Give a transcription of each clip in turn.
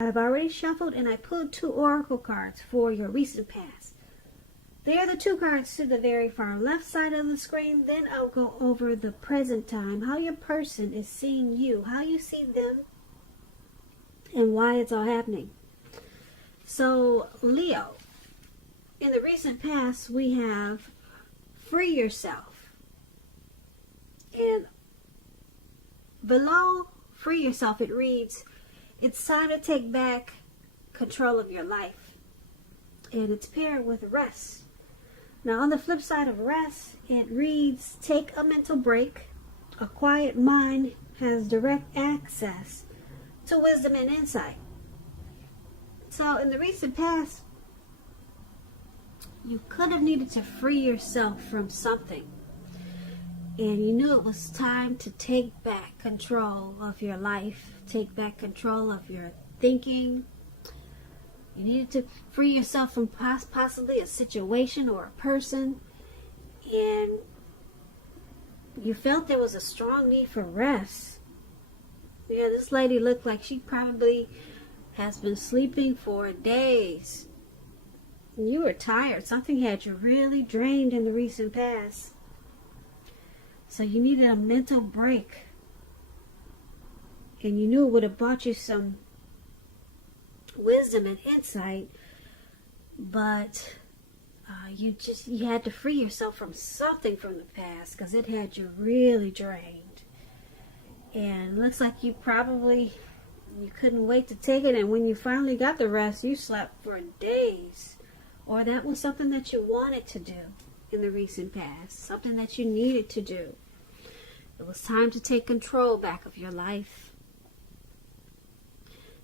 I've already shuffled and I pulled 2 oracle cards for your recent past. They are the 2 cards to the very far left side of the screen. Then I'll go over the present time, how your person is seeing you, how you see them, and why it's all happening. So, Leo, in the recent past, we have free yourself. And below free yourself, it reads, it's time to take back control of your life. And it's paired with rest. Now, on the flip side of rest, it reads, take a mental break. A quiet mind has direct access to wisdom and insight. So, in the recent past, you could have needed to free yourself from something. And you knew it was time to take back control of your life, take back control of your thinking. You needed to free yourself from possibly a situation or a person. And you felt there was a strong need for rest. Yeah, this lady looked like she probably has been sleeping for days. You were tired. Something had you really drained in the recent past. So you needed a mental break. And you knew it would have brought you some wisdom and insight. But you had to free yourself from something from the past because it had you really drained. And it looks like you couldn't wait to take it. And when you finally got the rest, you slept for days. Or that was something that you wanted to do in the recent past. Something that you needed to do. It was time to take control back of your life.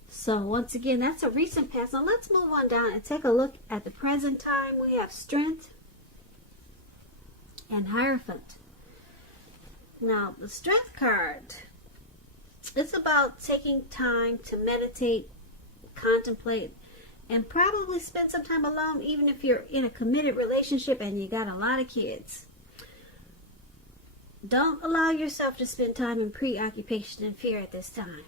So once again, that's a recent past. Now let's move on down and take a look at the present time. We have Strength and Hierophant. Now the Strength card, it's about taking time to meditate, contemplate, and probably spend some time alone, even if you're in a committed relationship and you got a lot of kids. Don't allow yourself to spend time in preoccupation and fear at this time.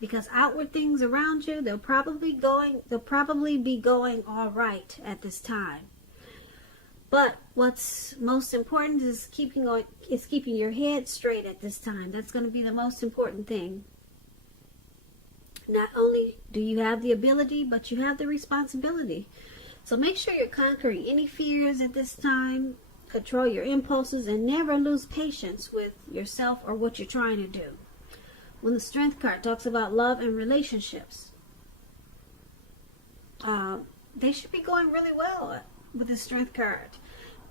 Because outward things around you, they'll probably be going all right at this time. But what's most important is keeping your head straight at this time. That's going to be the most important thing. Not only do you have the ability, but you have the responsibility. So make sure you're conquering any fears at this time. Control your impulses and never lose patience with yourself or what you're trying to do. When the Strength card talks about love and relationships, they should be going really well with the Strength card.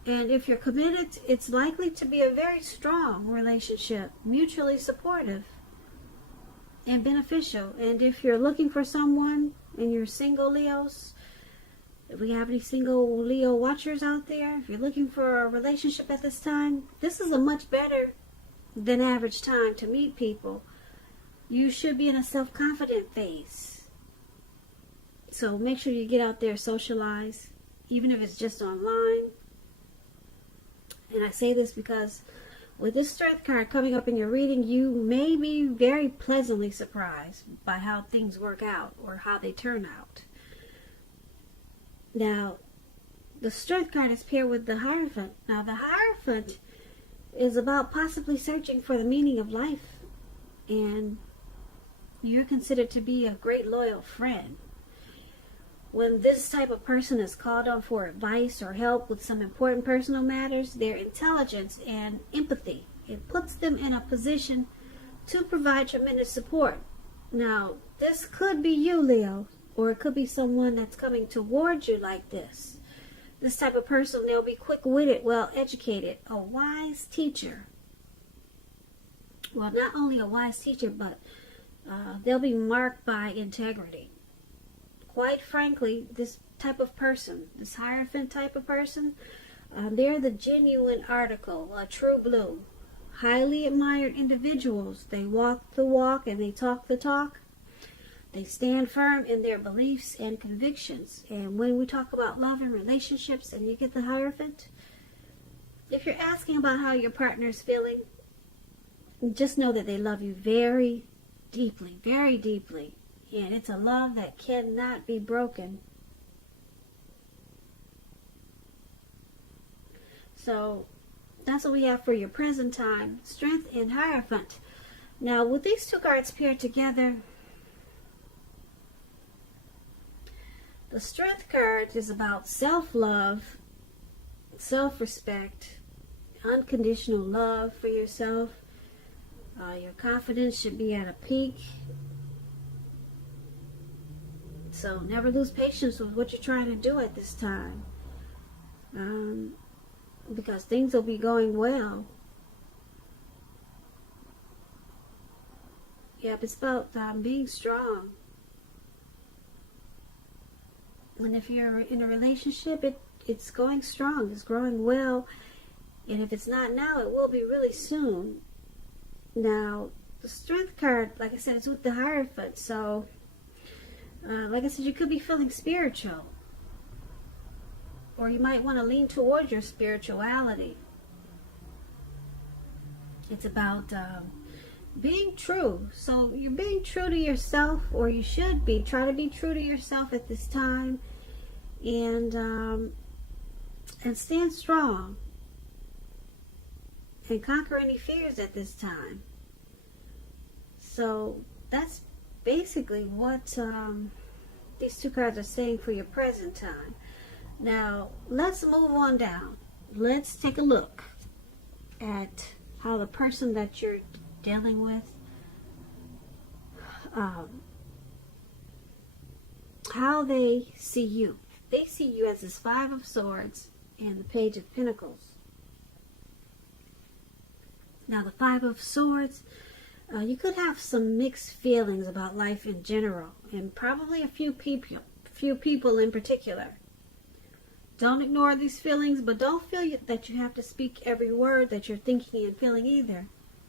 And if you're committed, it's likely to be a very strong relationship, mutually supportive and beneficial. And if you're looking for someone and you're single Leos, if we have any single Leo watchers out there, if you're looking for a relationship at this time, this is a much better than average time to meet people. You should be in a self-confident phase. So make sure you get out there, socialize, even if it's just online. And I say this because with this Strength card coming up in your reading, you may be very pleasantly surprised by how things work out or how they turn out. Now, the Strength card is paired with the Hierophant. Now, the Hierophant is about possibly searching for the meaning of life. And you're considered to be a great loyal friend. When this type of person is called on for advice or help with some important personal matters, their intelligence and empathy, it puts them in a position to provide tremendous support. Now, this could be you, Leo, or it could be someone that's coming towards you like this. This type of person, they'll be quick-witted, well-educated, a wise teacher. Well, not only a wise teacher, but they'll be marked by integrity. Quite frankly, this type of person, this Hierophant type of person, they're the genuine article, a true blue. Highly admired individuals. They walk the walk and they talk the talk. They stand firm in their beliefs and convictions. And when we talk about love and relationships and you get the Hierophant, if you're asking about how your partner is feeling, just know that they love you very deeply, very deeply. And it's a love that cannot be broken. So that's what we have for your present time. Strength and Hierophant. Now, with these two cards paired together, the Strength card is about self-love, self-respect, unconditional love for yourself. Your confidence should be at a peak. So never lose patience with what you're trying to do at this time. Because things will be going well. Yep, it's about being strong. And if you're in a relationship, it's going strong, it's growing well. And if it's not now, it will be really soon. Now, the Strength card, like I said, it's with the Hierophant. So, like I said, you could be feeling spiritual. Or you might want to lean towards your spirituality. It's about being true. So you're being true to yourself, or you should be. Try to be true to yourself at this time. And stand strong. And conquer any fears at this time. So that's basically what these two cards are saying for your present time. Now, let's move on down. Let's take a look at how the person that you're dealing with, how they see you. They see you as this Five of Swords and the Page of Pentacles. Now, the Five of Swords, you could have some mixed feelings about life in general, and probably a few people in particular. Don't ignore these feelings, but don't feel that you have to speak every word that you're thinking and feeling either,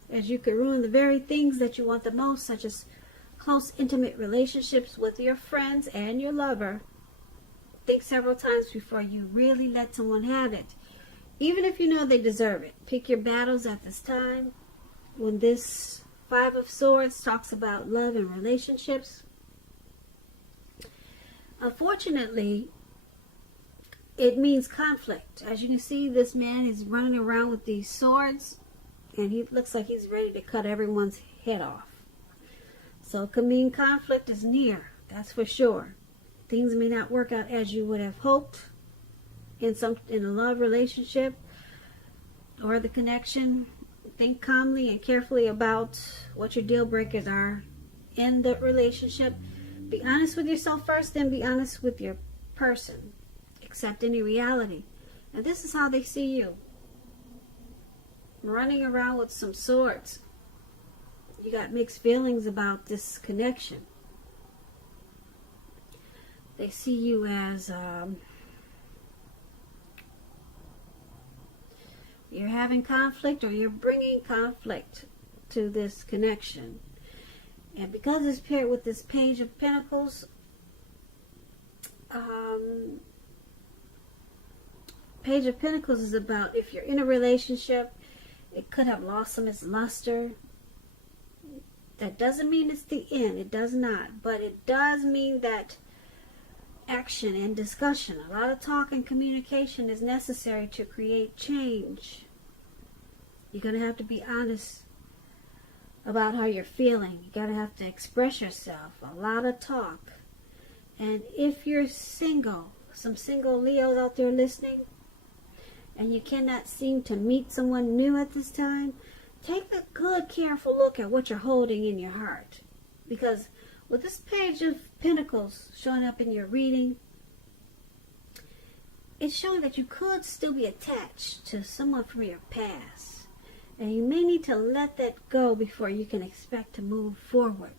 as you could ruin the very things that you want the most, such as close, intimate relationships with your friends and your lover. Think several times before you really let someone have it, even if you know they deserve it. Pick your battles at this time. When this Five of Swords talks about love and relationships, unfortunately, it means conflict. As you can see, this man is running around with these swords, and he looks like he's ready to cut everyone's head off. So it could mean conflict is near, that's for sure. Things may not work out as you would have hoped in a love relationship or the connection. Think calmly and carefully about what your deal breakers are in the relationship. Be honest with yourself first, then be honest with your person. Accept any reality. And this is how they see you. Running around with some swords. You got mixed feelings about this connection. They see you as you're having conflict, or you're bringing conflict to this connection. And because it's paired with this Page of Pentacles, Page of Pentacles is about if you're in a relationship, it could have lost some of its luster. That doesn't mean it's the end. It does not. But it does mean that action and discussion, a lot of talk and communication is necessary to create change. You're going to have to be honest about how you're feeling. You're going to have to express yourself. A lot of talk. And if you're single, some single Leos out there listening, and you cannot seem to meet someone new at this time, take a good, careful look at what you're holding in your heart. Because with this Page of Pentacles showing up in your reading, it's showing that you could still be attached to someone from your past. And you may need to let that go before you can expect to move forward.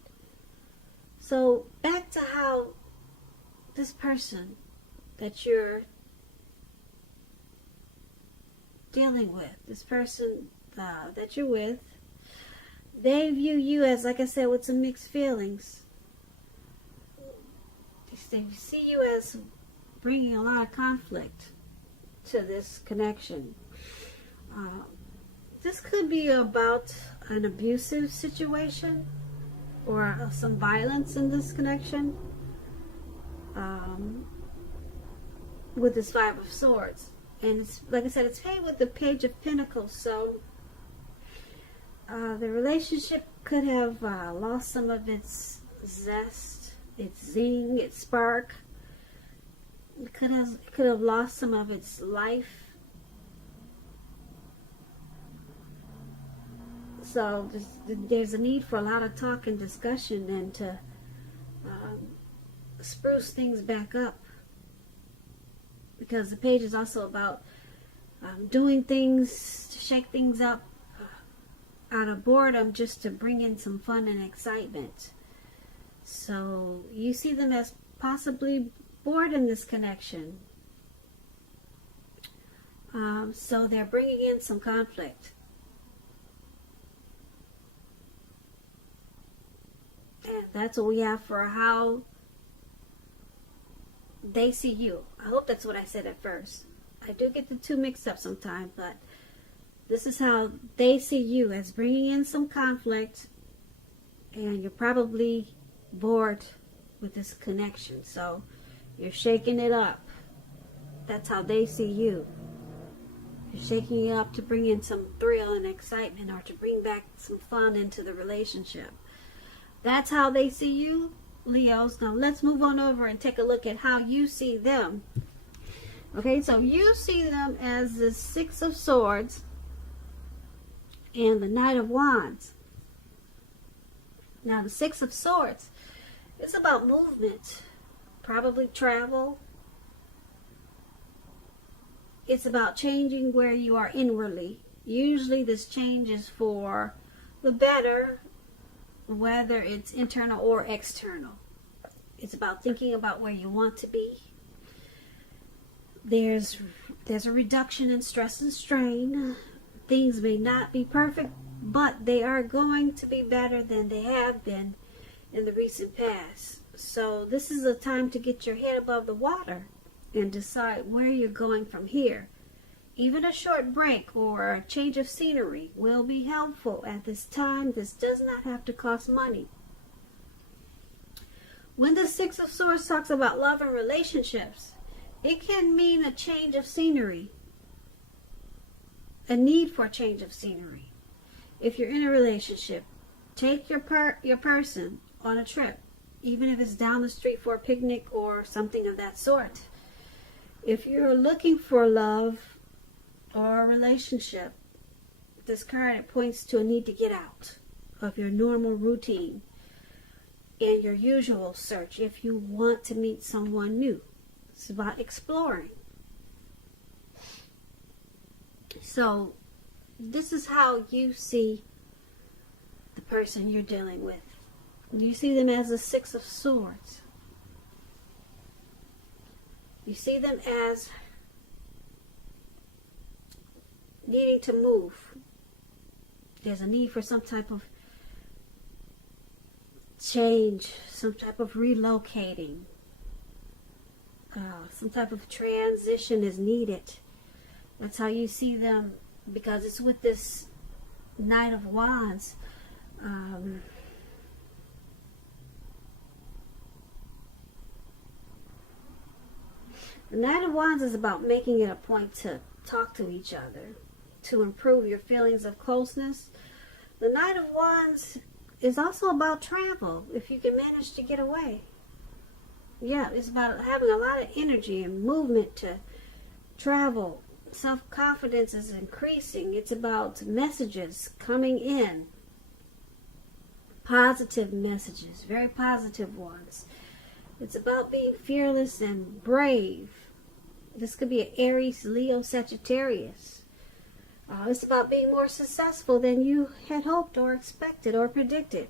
So back to how this person that you're dealing with, this person that you're with, they view you as, like I said, with some mixed feelings. They see you as bringing a lot of conflict to this connection. This could be about an abusive situation. or some violence in this connection with this Five of Swords. And it's, like I said, it's paired with the Page of Pentacles. So the relationship could have lost some of its zest, its zing, its spark. It could have lost some of its life. So there's a need for a lot of talk and discussion, and to spruce things back up, because the page is also about doing things to shake things up out of boredom, just to bring in some fun and excitement. So you see them as possibly bored in this connection. So they're bringing in some conflict. And that's what we have for how they see you. I hope that's what I said at first. I do get the two mixed up sometimes, but this is how they see you, as bringing in some conflict, and you're probably bored with this connection. So you're shaking it up. That's how they see you. You're shaking it up to bring in some thrill and excitement, or to bring back some fun into the relationship. That's how they see you, Leos. Now let's move on over and take a look at how you see them. Okay, so you see them as the Six of Swords and the Knight of Wands. Now the Six of Swords is about movement, probably travel. It's about changing where you are inwardly. Usually this change is for the better, whether it's internal or external. It's about thinking about where you want to be. There's a reduction in stress and strain. Things may not be perfect, but they are going to be better than they have been in the recent past. So this is a time to get your head above the water and decide where you're going from here. Even a short break or a change of scenery will be helpful at this time. This does not have to cost money. When the Six of Swords talks about love and relationships, it can mean a change of scenery, a need for a change of scenery. If you're in a relationship, take your person on a trip, even if it's down the street for a picnic or something of that sort. If you're looking for love or a relationship, this card, it points to a need to get out of your normal routine and your usual search if you want to meet someone new. It's about exploring. So this is how you see the person you're dealing with. You see them as the Six of Swords. You see them as needing to move. There's a need for some type of change, some type of relocating. Some type of transition is needed. That's how you see them, because it's with this Knight of Wands. The Knight of Wands is about making it a point to talk to each other, to improve your feelings of closeness. The Knight of Wands is also about travel, if you can manage to get away. Yeah, it's about having a lot of energy and movement to travel. Self-confidence is increasing. It's about messages coming in. Positive messages, very positive ones. It's about being fearless and brave. This could be an Aries, Leo, Sagittarius. It's about being more successful than you had hoped or expected or predicted.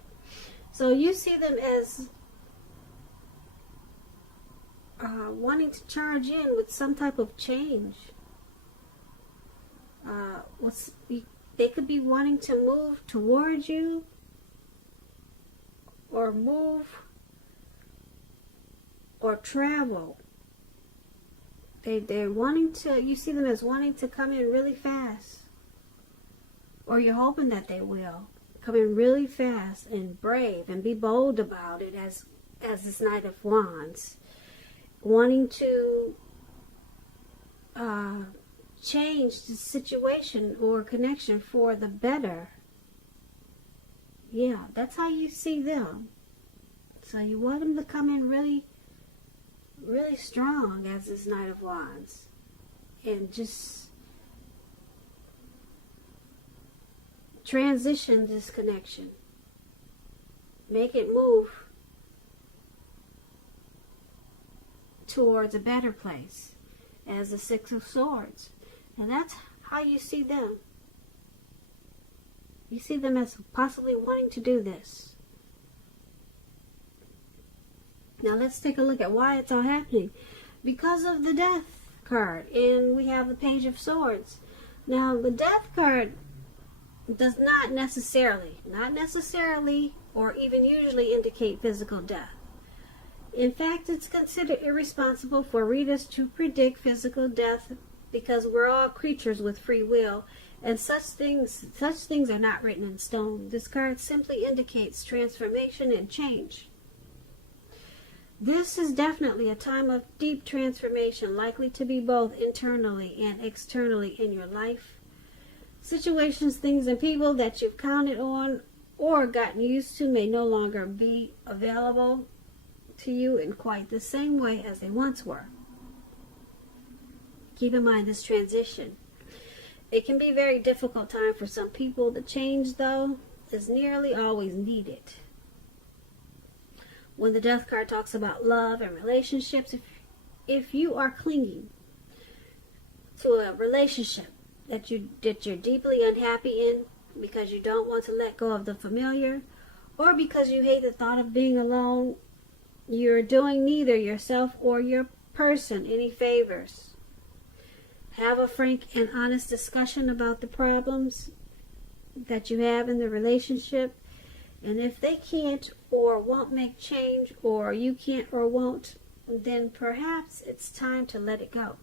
So you see them as wanting to charge in with some type of change. They could be wanting to move towards you, or move, or travel. They're wanting to, you see them as wanting to come in really fast. Or you're hoping that they will. come in really fast and brave and be bold about it as this Knight of Wands, wanting to change the situation or connection for the better. Yeah, that's how you see them. So you want them to come in really, really strong as this Knight of Wands, and just transition this connection. Make it move towards a better place as the Six of Swords. And that's how you see them. You see them as possibly wanting to do this. Now let's take a look at why it's all happening. Because of the Death card, and we have the Page of Swords. Now the Death card does not necessarily, or even usually indicate physical death. In fact, it's considered irresponsible for readers to predict physical death, because we're all creatures with free will, and such things are not written in stone. This card simply indicates transformation and change. This is definitely a time of deep transformation, likely to be both internally and externally in your life. Situations, things, and people that you've counted on or gotten used to may no longer be available to you in quite the same way as they once were. Keep in mind this transition. It can be a very difficult time for some people. The change, though, is nearly always needed. When the Death card talks about love and relationships, if you are clinging to a relationship that you're deeply unhappy in because you don't want to let go of the familiar, or because you hate the thought of being alone, you're doing neither yourself or your person any favors. Have a frank and honest discussion about the problems that you have in the relationship, and if they can't or won't make change, or you can't or won't, then perhaps it's time to let it go.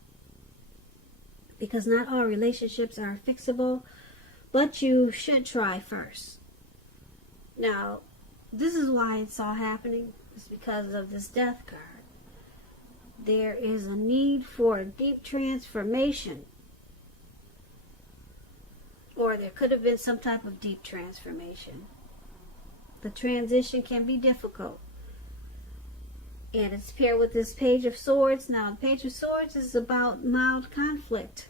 Because not all relationships are fixable, but you should try first. Now, this is why it's all happening. It's because of this Death card. There is a need for a deep transformation. Or there could have been some type of deep transformation. The transition can be difficult. And it's paired with this Page of Swords. Now, the Page of Swords is about mild conflict.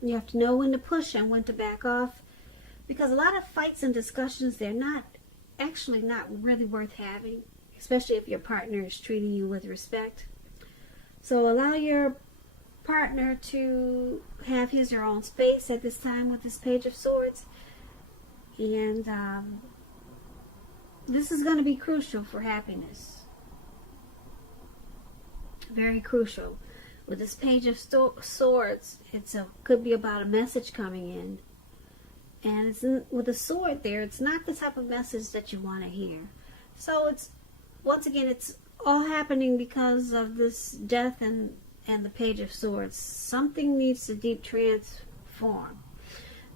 You have to know when to push and when to back off. Because a lot of fights and discussions, they're not really worth having. Especially if your partner is treating you with respect. So allow your partner to have his or her own space at this time with this Page of Swords. And this is going to be crucial for happiness. Very crucial. With this Page of Swords, could be about a message coming in. And with a sword there, it's not the type of message that you want to hear. So once again, it's all happening because of this Death and the Page of Swords. Something needs to deep transform.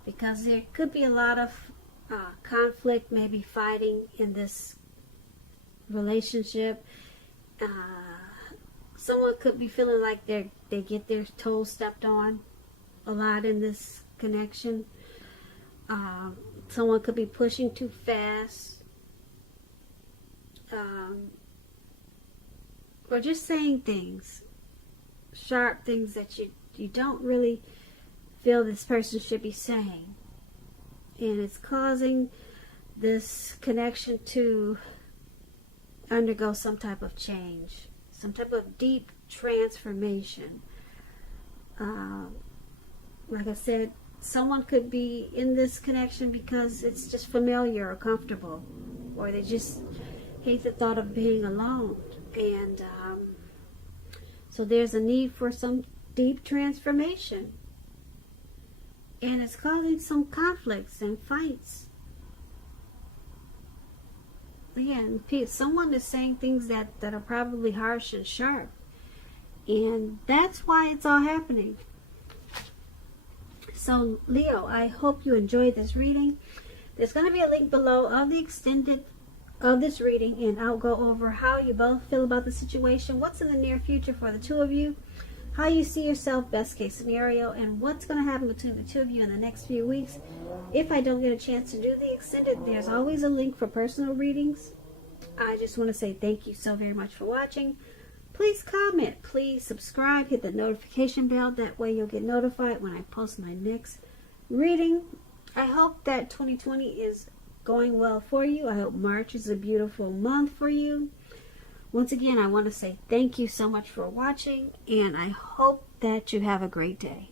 Because there could be a lot of conflict, maybe fighting in this relationship. Someone could be feeling like they get their toes stepped on a lot in this connection. Someone could be pushing too fast. Or just saying things, sharp things that you don't really feel this person should be saying. And it's causing this connection to undergo some type of change, some type of deep transformation. Like I said, someone could be in this connection because it's just familiar or comfortable, or they just hate the thought of being alone. And so there's a need for some deep transformation. And it's causing some conflicts and fights. Again, someone is saying things that are probably harsh and sharp. And that's why it's all happening. So, Leo, I hope you enjoyed this reading. There's going to be a link below of the extended of this reading, and I'll go over how you both feel about the situation, what's in the near future for the two of you, how you see yourself, best case scenario, and what's going to happen between the two of you in the next few weeks. If I don't get a chance to do the extended, there's always a link for personal readings. I just want to say thank you so very much for watching. Please comment, please subscribe, hit the notification bell. That way you'll get notified when I post my next reading. I hope that 2020 is going well for you. I hope March is a beautiful month for you. Once again, I want to say thank you so much for watching, and I hope that you have a great day.